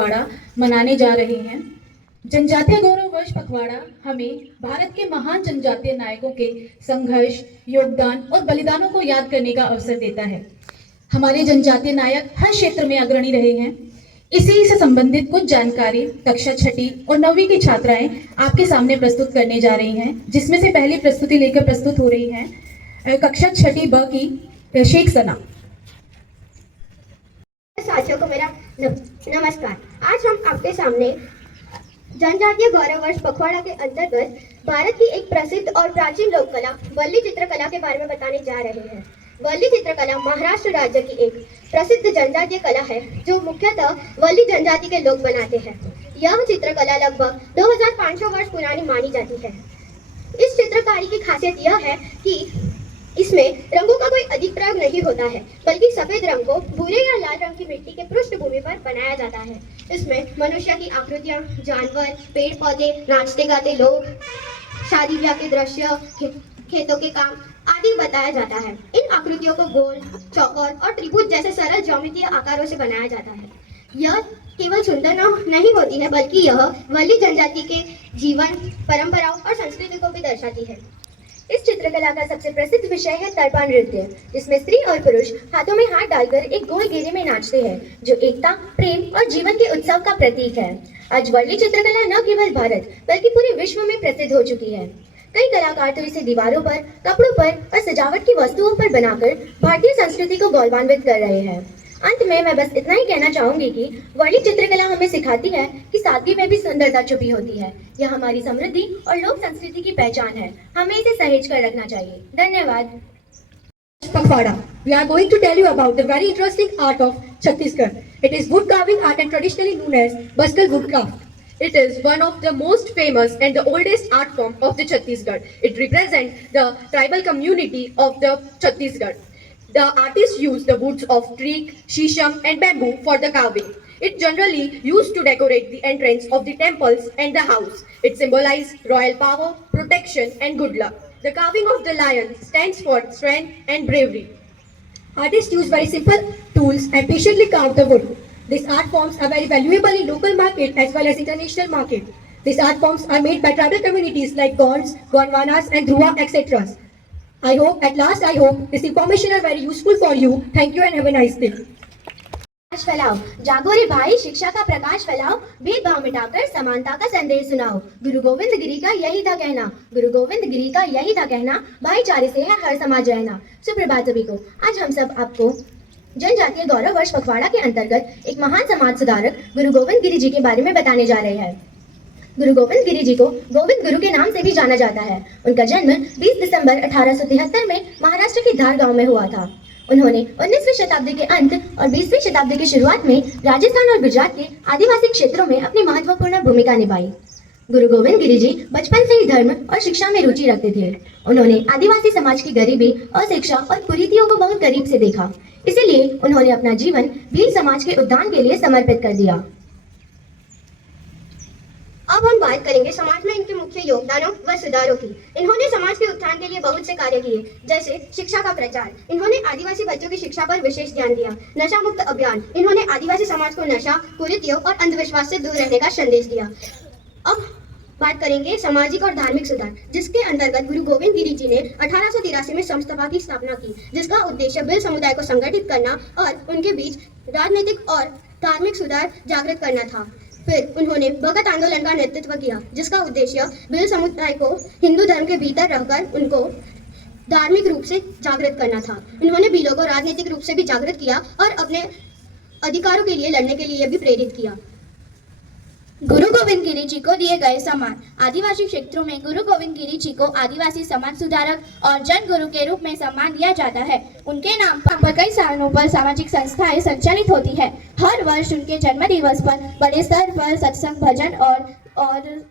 पखवाड़ा मनाने जा रहे हैं। जनजातीय गौरव वर्ष पखवाड़ा हमें भारत के महान जनजातीय नायकों के संघर्ष, योगदान और बलिदानों को याद करने का अवसर देता है। हमारे जनजातीय नायक हर क्षेत्र में अग्रणी रहे हैं। इसी से संबंधित कुछ जानकारी कक्षा 6ठी और 9वीं की छात्राएं आपके सामने प्रस्तुत करने जा रही हैं, जिसमें से पहली प्रस्तुति लेकर प्रस्तुत हो रही हैं कक्षा 6ठी ब की शेख सना। साथियों को मेरा नमस्कार। आज हम आपके सामने जनजातीय गौरव वर्ष पखवाड़ा के अंतर्गत भारत की एक प्रसिद्ध और प्राचीन लोक कला वल्ली चित्रकला के बारे में बताने जा रहे हैं। वल्ली चित्रकला महाराष्ट्र राज्य की एक प्रसिद्ध जनजातीय कला है जो मुख्यतः वल्ली जनजाति के लोग बनाते हैं। यह चित्रकला लगभग 2500 वर्ष पुरानी मानी जाती है। इस चित्रकारी की खासियत यह है कि इसमें रंगों का कोई अधिक प्रयोग नहीं होता है, बल्कि सफेद रंग को भूरे या लाल रंग की मिट्टी के पृष्ठभूमि पर बनाया जाता है। इसमें मनुष्य की आकृतियां, जानवर, पेड़ पौधे, नाचते गाते लोग, शादी ब्याह के दृश्य, खेतों के काम आदि बताया जाता है। इन आकृतियों को गोल, चौकोर और त्रिभुज जैसे सरल ज्यामितीय आकारों से बनाया जाता है। यह केवल सुंदर नहीं होती है, बल्कि यह वल्ली जनजाति के जीवन, परंपराओं और संस्कृति को भी दर्शाती है। इस चित्रकला का सबसे प्रसिद्ध विषय है तरपा नृत्य, जिसमें स्त्री और पुरुष हाथों में हाथ डालकर एक गोल घेरे में नाचते हैं, जो एकता, प्रेम और जीवन के उत्सव का प्रतीक है। आज वल्ली चित्रकला न केवल भारत बल्कि पूरे विश्व में प्रसिद्ध हो चुकी है। कई कलाकार तो इसे दीवारों पर, कपड़ों पर और सजावट की वस्तुओं पर बनाकर भारतीय संस्कृति को गौरवान्वित कर रहे हैं। अंत में मैं बस इतना ही कहना चाहूंगी कि वल्ली चित्रकला हमें सिखाती है कि सादगी में भी सुंदरता छुपी होती है। यह हमारी समृद्धि और लोक संस्कृति की पहचान है। हमें इसे सहेज कर रखना चाहिए। धन्यवाद। Pakvada. We are going to tell you about the very interesting art of Chhattisgarh. It is wood carving art and traditionally known as Baskal woodcraft. It is one of the most famous and the oldest art form of the Chhattisgarh. It represents the tribal community of the Chhattisgarh. The artists use the woods of teak, shisham and bamboo for the carving. It generally used to decorate the entrance of the temples and the house. It symbolizes royal power, protection and good luck. The carving of the lion stands for strength and bravery. Artists use very simple tools and patiently carve the wood. These art forms are very valuable in local market as well as international market. These art forms are made by tribal communities like Gonds, Gondwanas and Dhruva, etc. I hope this information are very useful for you. Thank you and have a nice day. प्रकाश फैलाओ, जागो रे भाई, शिक्षा का प्रकाश फैलाओ, भेदभाव मिटाकर समानता का संदेश सुनाओ। गुरु गोविंद गिरी का यही था कहना, गुरु गोविंद गिरी का यही था कहना, भाईचारे से है हर समाज रहना। सुप्रभात सभी को। आज हम सब आपको जनजातीय गौरव वर्ष पखवाड़ा के अंतर्गत एक महान समाज सुधारक गुरु गोविंद गिरी जी के बारे में बताने जा रहे हैं। गुरु गोविंद गिरी जी को गोविंद गुरु के नाम से भी जाना जाता है। उनका जन्म 20 दिसंबर 1873 में महाराष्ट्र के धार गांव में हुआ था। उन्होंने 19वीं शताब्दी के अंत और 20वीं शताब्दी की शुरुआत में राजस्थान और गुजरात के आदिवासी क्षेत्रों में अपनी महत्वपूर्ण भूमिका निभाई। गुरु गोविंद गिरी जी बचपन से ही धर्म और शिक्षा में रुचि रखते थे। उन्होंने आदिवासी समाज की गरीबी, अशिक्षा और कुरीतियों को बहुत करीब से देखा। इसीलिए उन्होंने अपना जीवन भील समाज के उत्थान के लिए समर्पित कर दिया। अब हम बात करेंगे समाज में इनके मुख्य योगदानों व सुधारों की। इन्होंने समाज के उत्थान के लिए बहुत से कार्य किए, जैसे शिक्षा का प्रचार। इन्होंने आदिवासी बच्चों की शिक्षा पर विशेष ध्यान दिया। नशा मुक्त अभियान। इन्होंने आदिवासी समाज को नशा, कुरीतियों और अंधविश्वास से दूर रहने का संदेश दिया। अब बात करेंगे सामाजिक और धार्मिक सुधार, जिसके अंतर्गत गुरु गोविंद गिरी जी ने 1883 में समसभा की स्थापना की, जिसका उद्देश्य भिल समुदाय को संगठित करना और उनके बीच राजनीतिक और धार्मिक सुधार जागृत करना था। फिर उन्होंने भगत आंदोलन का नेतृत्व किया, जिसका उद्देश्य भिल समुदाय को हिंदू धर्म के भीतर रहकर उनको धार्मिक रूप से जागृत करना था। उन्होंने भीलों को राजनीतिक रूप से भी जागृत किया और अपने अधिकारों के लिए लड़ने के लिए भी प्रेरित किया। गुरु गोविंद गिरी जी को दिए गए सम्मान। आदिवासी क्षेत्रों में गुरु गोविंद गिरी जी को आदिवासी समाज सुधारक और जन गुरु के रूप में सम्मान दिया जाता है। उनके नाम पर कई स्थानों पर सामाजिक संस्थाएं संचालित होती है। हर वर्ष उनके जन्म दिवस पर बड़े स्तर पर सत्संग, भजन और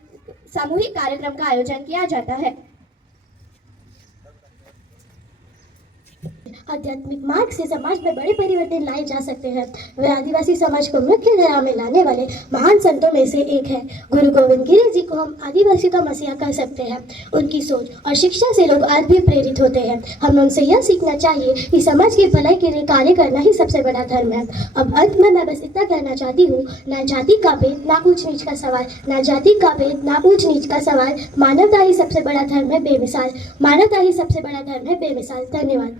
सामूहिक कार्यक्रम का आयोजन किया जाता है। आध्यात्मिक मार्ग से समाज में बड़े परिवर्तन लाए जा सकते हैं। वे आदिवासी समाज को मुख्य धारा में लाने वाले महान संतों में से एक है। गुरु गोविंद गिरी जी को हम आदिवासी का मसीहा कह सकते हैं। उनकी सोच और शिक्षा से लोग आज भी प्रेरित होते हैं। हमें उनसे यह सीखना चाहिए कि समाज की भलाई के लिए कार्य करना ही सबसे बड़ा धर्म है। अब अंत में मैं बस इतना कहना चाहती हूँ, ना जाति का भेद, ना ऊंच नीच का सवाल, ना जाति का भेद, ना ऊंच नीच का सवाल। मानवता ही सबसे बड़ा धर्म है बेमिसाल। मानवता ही सबसे बड़ा धर्म है बेमिसाल। धन्यवाद।